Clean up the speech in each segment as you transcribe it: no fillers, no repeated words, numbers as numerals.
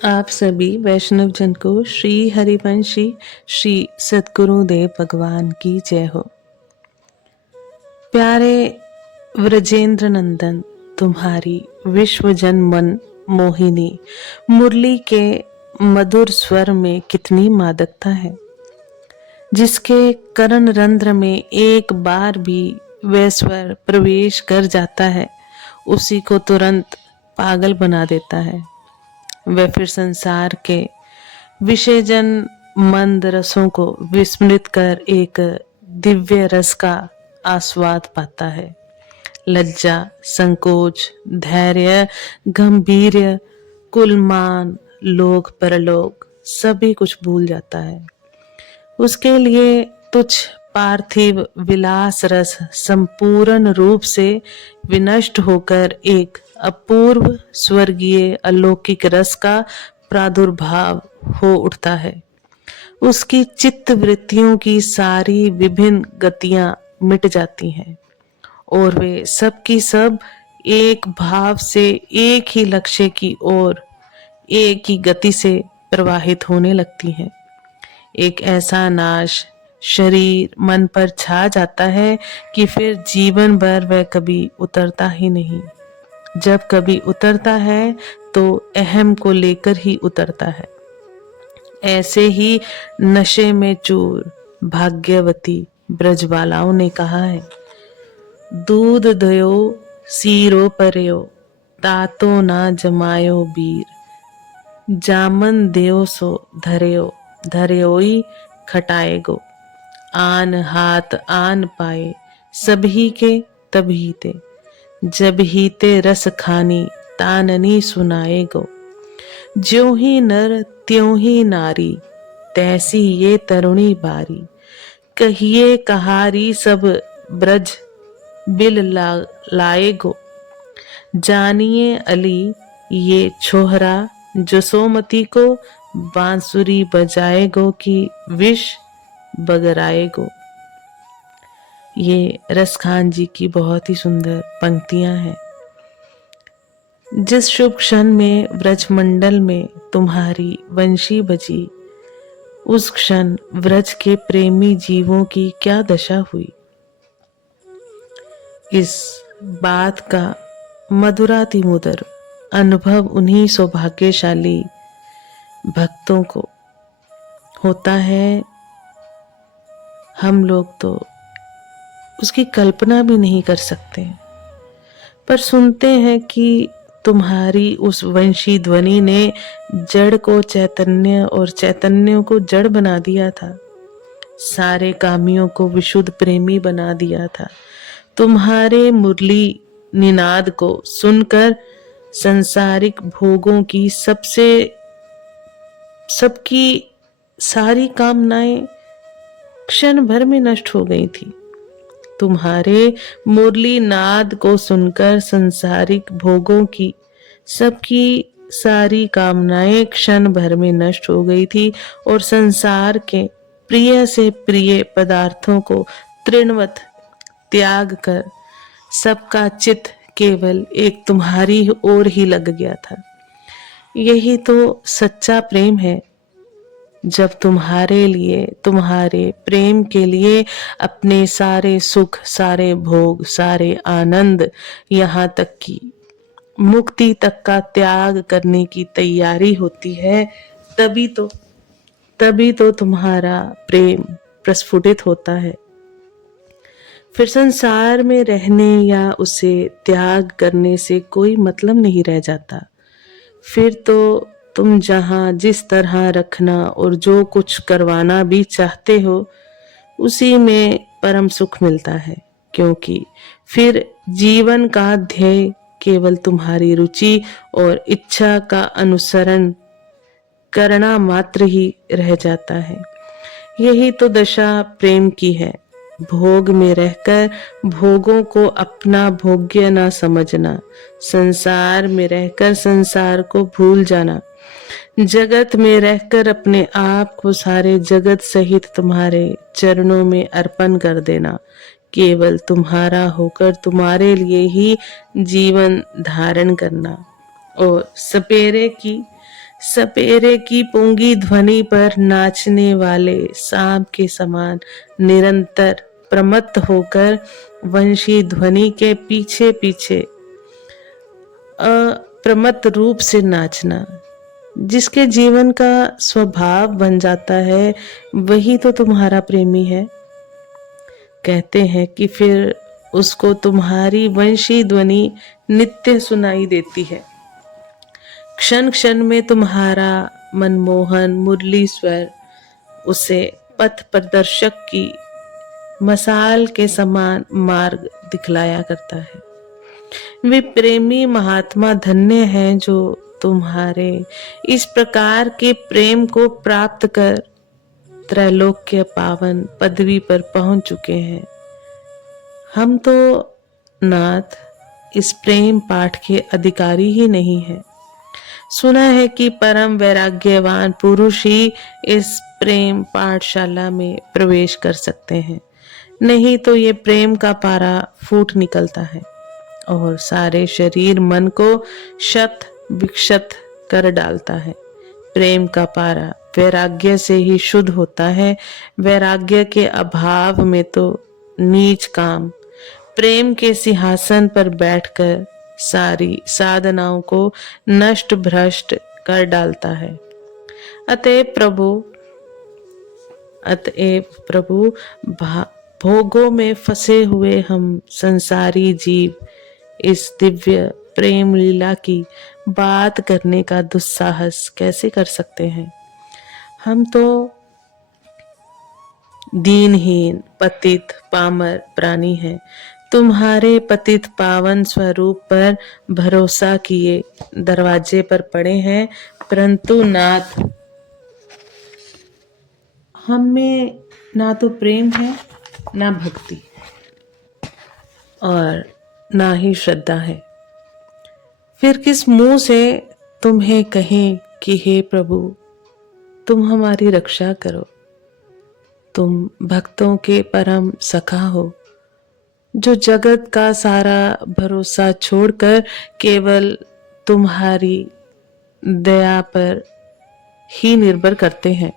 आप सभी वैष्णव जन को श्री हरिवंशी श्री सद्गुरुदेव भगवान की जय हो। प्यारे व्रजेंद्र नंदन, तुम्हारी विश्वजन मन मोहिनी मुरली के मधुर स्वर में कितनी मादकता है। जिसके कर्ण रंध्र में एक बार भी वह स्वर प्रवेश कर जाता है, उसी को तुरंत पागल बना देता है। वह फिर संसार के विषयजन मंद रसों को विस्मृत कर एक दिव्य रस का आस्वाद पाता है। लज्जा, संकोच, धैर्य, गंभीर्य, कुलमान, लोक परलोक सभी कुछ भूल जाता है। उसके लिए तुच्छ पार्थिव विलास रस संपूर्ण रूप से विनष्ट होकर एक अपूर्व स्वर्गीय अलौकिक रस का प्रादुर्भाव हो उठता है। उसकी चित्त वृत्तियों की सारी विभिन्न गतियां मिट जाती हैं और वे सब की सब एक भाव से एक ही लक्ष्य की ओर एक ही गति से प्रवाहित होने लगती हैं। एक ऐसा नाश शरीर मन पर छा जाता है कि फिर जीवन भर वह कभी उतरता ही नहीं। जब कभी उतरता है तो अहम को लेकर ही उतरता है। ऐसे ही नशे में चूर भाग्यवती ब्रजबालाओं ने कहा है, दूध दयो सीरो परयो तातो ना जमायो बीर, जामन देयो सो धरयो धरयोई खटाएगो, आन हाथ आन पाए सभी के तभी ते, जब ही ते रस खानी ताननी सुनाएगो, ज्यों ही नर त्यों ही नारी तैसी ये तरुणी बारी, कहिए कहारी सब ब्रज बिल लाएगो, जानिए अली ये छोहरा जसोमती को बांसुरी बजाएगो कि विष बगराएगो। ये रसखान जी की बहुत ही सुंदर पंक्तियां हैं। जिस शुभ क्षण में व्रजमंडल में तुम्हारी वंशी बजी, उस क्षण व्रज के प्रेमी जीवों की क्या दशा हुई। इस बात का मधुरातिमधुर अनुभव उन्हीं सौभाग्यशाली भक्तों को होता है। हम लोग तो उसकी कल्पना भी नहीं कर सकते, पर सुनते हैं कि तुम्हारी उस वंशी ध्वनि ने जड़ को चैतन्य और चैतन्य को जड़ बना दिया था, सारे कामियों को विशुद्ध प्रेमी बना दिया था। तुम्हारे मुरली निनाद को सुनकर संसारिक भोगों की सबकी सारी कामनाएं क्षण भर में नष्ट हो गई थी। तुम्हारे मुरली नाद को सुनकर संसारिक भोगों की सबकी सारी कामनाएं क्षण भर में नष्ट हो गई थी और संसार के प्रिय से प्रिय पदार्थों को तृणवत त्याग कर सबका चित्त केवल एक तुम्हारी ओर ही लग गया था। यही तो सच्चा प्रेम है, जब तुम्हारे लिए, तुम्हारे प्रेम के लिए अपने सारे सुख, सारे भोग, सारे आनंद, यहाँ तक कि मुक्ति तक का त्याग करने की तैयारी होती है, तभी तो तुम्हारा प्रेम प्रस्फुटित होता है। फिर संसार में रहने या उसे त्याग करने से कोई मतलब नहीं रह जाता। फिर तो तुम जहां जिस तरह रखना और जो कुछ करवाना भी चाहते हो, उसी में परम सुख मिलता है, क्योंकि फिर जीवन का ध्येय केवल तुम्हारी रुचि और इच्छा का अनुसरण करना मात्र ही रह जाता है। यही तो दशा प्रेम की है, भोग में रहकर भोगों को अपना भोग्य ना समझना, संसार में रहकर संसार को भूल जाना, जगत में रहकर अपने आप को सारे जगत सहित तुम्हारे चरणों में अर्पण कर देना, केवल तुम्हारा होकर तुम्हारे लिए ही जीवन धारण करना और सपेरे की सपेरे की पुंगी ध्वनि पर नाचने वाले सांप के समान निरंतर प्रमत्त होकर वंशी ध्वनि के पीछे पीछे अप्रमत्त रूप से नाचना, जिसके जीवन का स्वभाव बन जाता है, वही तो तुम्हारा प्रेमी है। कहते हैं कि फिर उसको तुम्हारी वंशी ध्वनि नित्य सुनाई देती है। क्षण क्षण में तुम्हारा मनमोहन मुरली स्वर उसे पथ प्रदर्शक की मसाल के समान मार्ग दिखलाया करता है। वे प्रेमी महात्मा धन्य हैं जो तुम्हारे इस प्रकार के प्रेम को प्राप्त कर त्रैलोक्य पावन पदवी पर पहुंच चुके हैं। हम तो नाथ इस प्रेम पाठ के अधिकारी ही नहीं हैं। सुना है कि परम वैराग्यवान पुरुष ही इस प्रेम पाठशाला में प्रवेश कर सकते हैं, नहीं तो ये प्रेम का पारा फूट निकलता है और सारे शरीर मन को शत विक्षत कर डालता है। प्रेम का पारा वैराग्य से ही शुद्ध होता है। वैराग्य के अभाव में तो नीच काम प्रेम के सिंहासन पर बैठकर सारी साधनाओं को नष्ट भ्रष्ट कर डालता है। अतएव प्रभु भोगों में फंसे हुए हम संसारी जीव इस दिव्य प्रेम लीला की बात करने का दुस्साहस कैसे कर सकते हैं। हम तो दीनहीन पतित पामर प्राणी हैं। तुम्हारे पतित पावन स्वरूप पर भरोसा किए दरवाजे पर पड़े हैं, परंतु नाथ हम में ना तो प्रेम है, ना भक्ति और ना ही श्रद्धा है। फिर किस मुंह से तुम्हें कहें कि हे प्रभु तुम हमारी रक्षा करो। तुम भक्तों के परम सखा हो, जो जगत का सारा भरोसा छोड़कर केवल तुम्हारी दया पर ही निर्भर करते हैं।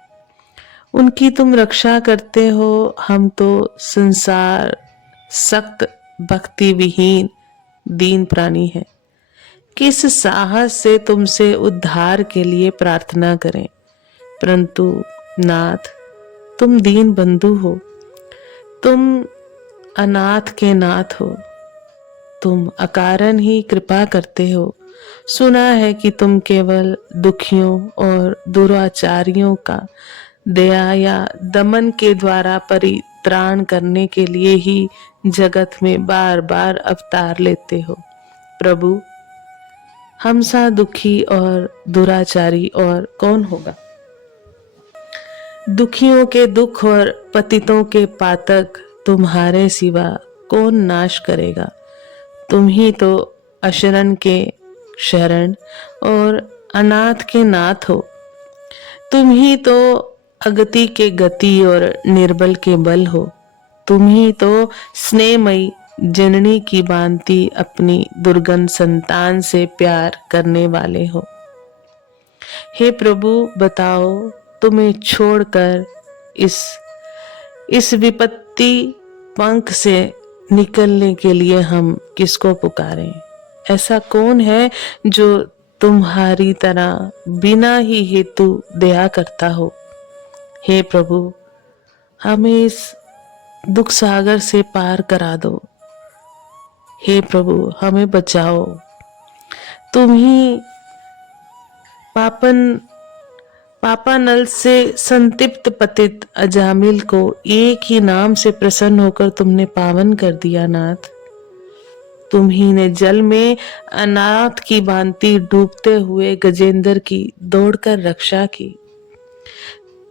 उनकी तुम रक्षा करते हो। हम तो संसार सख्त भक्ति विहीन दीन प्राणी हैं। किस साहस से तुमसे उद्धार के लिए प्रार्थना करें, परंतु नाथ तुम दीन बंधु हो, तुम अनाथ के नाथ हो, तुम अकारण ही कृपा करते हो। सुना है कि तुम केवल दुखियों और दुराचारियों का दया या दमन के द्वारा परित्राण करने के लिए ही जगत में बार बार अवतार लेते हो। प्रभु हम सा दुखी और दुराचारी और कौन होगा। दुखियों के दुख और पतितों के पातक तुम्हारे सिवा कौन नाश करेगा। तुम ही तो अशरण के शरण और अनाथ के नाथ हो। तुम ही तो अगति के गति और निर्बल के बल हो। तुम ही तो स्नेहमयी जननी की भांति अपनी दुर्गन संतान से प्यार करने वाले हो। हे प्रभु बताओ तुम्हें छोड़कर इस विपत्ति पंख से निकलने के लिए हम किसको पुकारें। ऐसा कौन है जो तुम्हारी तरह बिना ही हेतु दया करता हो। हे प्रभु हमें इस दुख सागर से पार करा दो। हे प्रभु हमें बचाओ। तुम ही पापानल से संतप्त पतित अजामिल को एक ही नाम से प्रसन्न होकर तुमने पावन कर दिया। नाथ तुम ही ने जल में अनाथ की भांति डूबते हुए गजेंद्र की दौड़कर रक्षा की।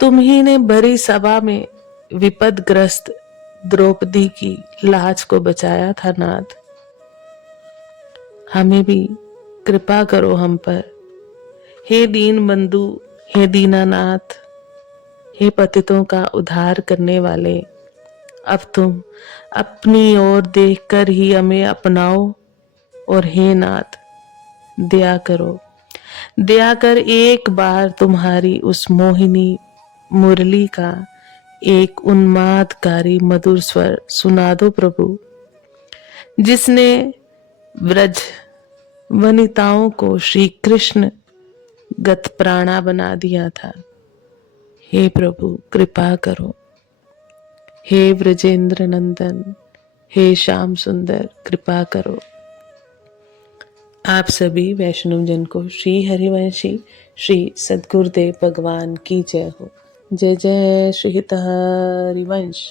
तुम ही ने भरी सभा में विपदग्रस्त द्रौपदी की लाज को बचाया था। नाथ हमें भी कृपा करो हम पर। हे दीन बंधु, हे दीनानाथ, हे पतितों का उद्धार करने वाले, अब तुम अपनी ओर देखकर ही हमें अपनाओ और हे नाथ दया करो। दया कर एक बार तुम्हारी उस मोहिनी मुरली का एक उन्मादकारी मधुर स्वर सुना दो प्रभु, जिसने व्रज वनिताओं को श्री कृष्ण गत प्राणा बना दिया था। हे प्रभु कृपा करो, हे ब्रजेंद्र नंदन, हे श्याम सुंदर कृपा करो। आप सभी वैष्णव जन को श्री हरिवंशी श्री सद्गुरुदेव भगवान की जय हो। जय जय श्री हरिवंश।